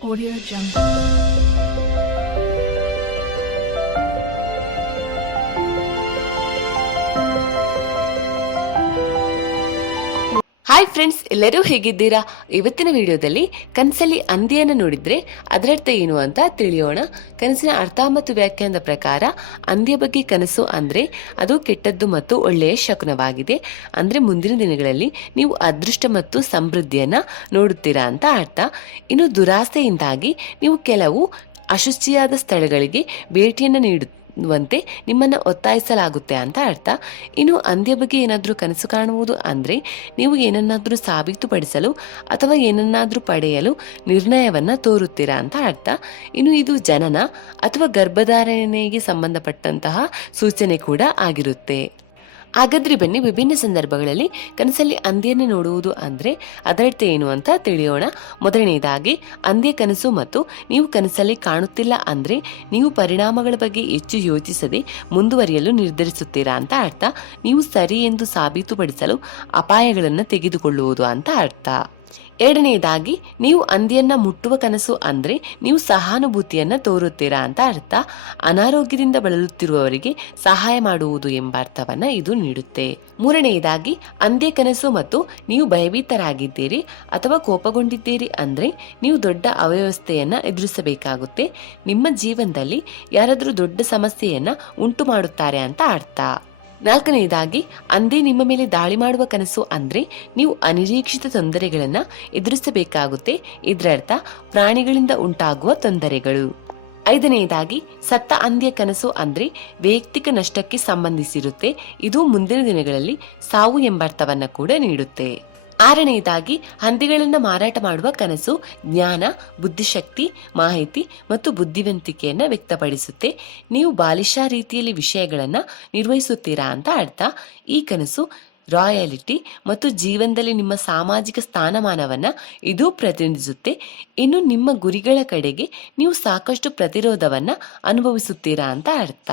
Audio Jungle. Hi friends ಎಲ್ಲರೂ ಹೇಗಿದ್ದೀರಾ? ಇವತ್ತಿನ ವಿಡಿಯೋದಲ್ಲಿ ಕನಸಲ್ಲಿ ಅಂದಿಯನ್ನು ನೋಡಿದ್ರೆ ಅದರರ್ಥ ಏನು ಅಂತ ತಿಳಿಯೋಣ. ಕನಸಿನ ಅರ್ಥ ಮತ್ತು ವ್ಯಾಖ್ಯಾನದ ಪ್ರಕಾರ ಅಂದ್ಯ ಬಗ್ಗೆ ಕನಸು ಅಂದ್ರೆ ಅದು ಕೆಟ್ಟದ್ದು ಮತ್ತು ಒಳ್ಳೆಯ ಶಕುನವಾಗಿದೆ. ಅಂದ್ರೆ ಮುಂದಿನ ದಿನಗಳಲ್ಲಿ ನೀವು ಅದೃಷ್ಟ ಮತ್ತು ಸಮೃದ್ಧಿಯನ್ನ ನೋಡುತ್ತೀರಾ ಅಂತ ಅರ್ಥ. ಇನ್ನು ದುರಾಸೆಯಿಂದಾಗಿ ನೀವು ಕೆಲವು ಅಶುಚಿಯಾದ ಸ್ಥಳಗಳಿಗೆ ಭೇಟಿಯನ್ನು ನೀಡುವಂತೆ ನಿಮ್ಮನ್ನು ಒತ್ತಾಯಿಸಲಾಗುತ್ತೆ ಅಂತ ಅರ್ಥ. ಇನ್ನು ಅಂದ್ಯ ಬಗ್ಗೆ ಏನಾದರೂ ಕನಸು ಕಾಣುವುದು ಅಂದರೆ ನೀವು ಏನನ್ನಾದರೂ ಸಾಬೀತುಪಡಿಸಲು ಅಥವಾ ಏನನ್ನಾದರೂ ಪಡೆಯಲು ನಿರ್ಣಯವನ್ನು ತೋರುತ್ತೀರಾ ಅಂತ ಅರ್ಥ. ಇನ್ನು ಇದು ಜನನ ಅಥವಾ ಗರ್ಭಧಾರಣೆಗೆ ಸಂಬಂಧಪಟ್ಟಂತಹ ಸೂಚನೆ ಕೂಡ ಆಗಿರುತ್ತೆ. ಹಾಗಾದ್ರೆ ಬನ್ನಿ, ವಿಭಿನ್ನ ಸಂದರ್ಭಗಳಲ್ಲಿ ಕನಸಲ್ಲಿ ಅಂದಿಯನ್ನು ನೋಡುವುದು ಅಂದ್ರೆ ಅದರರ್ಥ ಏನು ಅಂತ ತಿಳಿಯೋಣ. ಮೊದಲನೆಯದಾಗಿ ಅಂದ್ಯ ಕನಸು ಮತ್ತು ನೀವು ಕನಸಲ್ಲಿ ಕಾಣುತ್ತಿಲ್ಲ ಅಂದ್ರೆ ನೀವು ಪರಿಣಾಮಗಳ ಬಗ್ಗೆ ಹೆಚ್ಚು ಯೋಚಿಸದೆ ಮುಂದುವರಿಯಲು ನಿರ್ಧರಿಸುತ್ತೀರಾ ಅಂತ ಅರ್ಥ. ನೀವು ಸರಿ ಎಂದು ಸಾಬೀತುಪಡಿಸಲು ಅಪಾಯಗಳನ್ನು ತೆಗೆದುಕೊಳ್ಳುವುದು ಅಂತ ಅರ್ಥ. ಎರಡನೆಯದಾಗಿ ನೀವು ಅಂದಿಯನ್ನ ಮುಟ್ಟುವ ಕನಸು ಅಂದ್ರೆ ನೀವು ಸಹಾನುಭೂತಿಯನ್ನ ತೋರುತ್ತೀರಾ ಅಂತ ಅರ್ಥ. ಅನಾರೋಗ್ಯದಿಂದ ಬಳಲುತ್ತಿರುವವರಿಗೆ ಸಹಾಯ ಮಾಡುವುದು ಎಂಬ ಅರ್ಥವನ್ನ ಇದು ನೀಡುತ್ತೆ. ಮೂರನೆಯದಾಗಿ ಅಂದೇ ಕನಸು ಮತ್ತು ನೀವು ಭಯಭೀತರಾಗಿದ್ದೀರಿ ಅಥವಾ ಕೋಪಗೊಂಡಿದ್ದೀರಿ ಅಂದ್ರೆ ನೀವು ದೊಡ್ಡ ಅವ್ಯವಸ್ಥೆಯನ್ನ ಎದುರಿಸಬೇಕಾಗುತ್ತೆ. ನಿಮ್ಮ ಜೀವನದಲ್ಲಿ ಯಾರಾದರೂ ದೊಡ್ಡ ಸಮಸ್ಯೆಯನ್ನ ಉಂಟು ಮಾಡುತ್ತಾರೆ ಅಂತ ಅರ್ಥ. ನಾಲ್ಕನೆಯದಾಗಿ, ಅಂದೇ ನಿಮ್ಮ ಮೇಲೆ ದಾಳಿ ಮಾಡುವ ಕನಸು ಅಂದ್ರೆ ನೀವು ಅನಿರೀಕ್ಷಿತ ತೊಂದರೆಗಳನ್ನ ಎದುರಿಸಬೇಕಾಗುತ್ತೆ. ಇದರರ್ಥ, ಪ್ರಾಣಿಗಳಿಂದ ಉಂಟಾಗುವ ತೊಂದರೆಗಳು. ಐದನೆಯದಾಗಿ, ಸತ್ತ ಅಂದ್ಯ ಕನಸು ಅಂದ್ರೆ ವೈಯಕ್ತಿಕ ನಷ್ಟಕ್ಕೆ ಸಂಬಂಧಿಸಿರುತ್ತೆ. ಇದು ಮುಂದಿನ ದಿನಗಳಲ್ಲಿ ಸಾವು ಎಂಬರ್ಥವನ್ನ ಕೂಡ ನೀಡುತ್ತೆ. ಆರನೆಯದಾಗಿ ಹಂದಿಗಳನ್ನು ಮಾರಾಟ ಮಾಡುವ ಕನಸು ಜ್ಞಾನ, ಬುದ್ಧಿಶಕ್ತಿ, ಮಾಹಿತಿ ಮತ್ತು ಬುದ್ಧಿವಂತಿಕೆಯನ್ನು ವ್ಯಕ್ತಪಡಿಸುತ್ತೆ. ನೀವು ಬಾಲಿಶ ರೀತಿಯಲ್ಲಿ ವಿಷಯಗಳನ್ನು ನಿರ್ವಹಿಸುತ್ತೀರಾ ಅಂತ ಅರ್ಥ. ಈ ಕನಸು ರಾಯಲಿಟಿ ಮತ್ತು ಜೀವನದಲ್ಲಿ ನಿಮ್ಮ ಸಾಮಾಜಿಕ ಸ್ಥಾನಮಾನವನ್ನು ಇದು ಪ್ರತಿನಿಧಿಸುತ್ತೆ. ಇನ್ನು ನಿಮ್ಮ ಗುರಿಗಳ ಕಡೆಗೆ ನೀವು ಸಾಕಷ್ಟು ಪ್ರತಿರೋಧವನ್ನು ಅನುಭವಿಸುತ್ತೀರಾ ಅಂತ ಅರ್ಥ.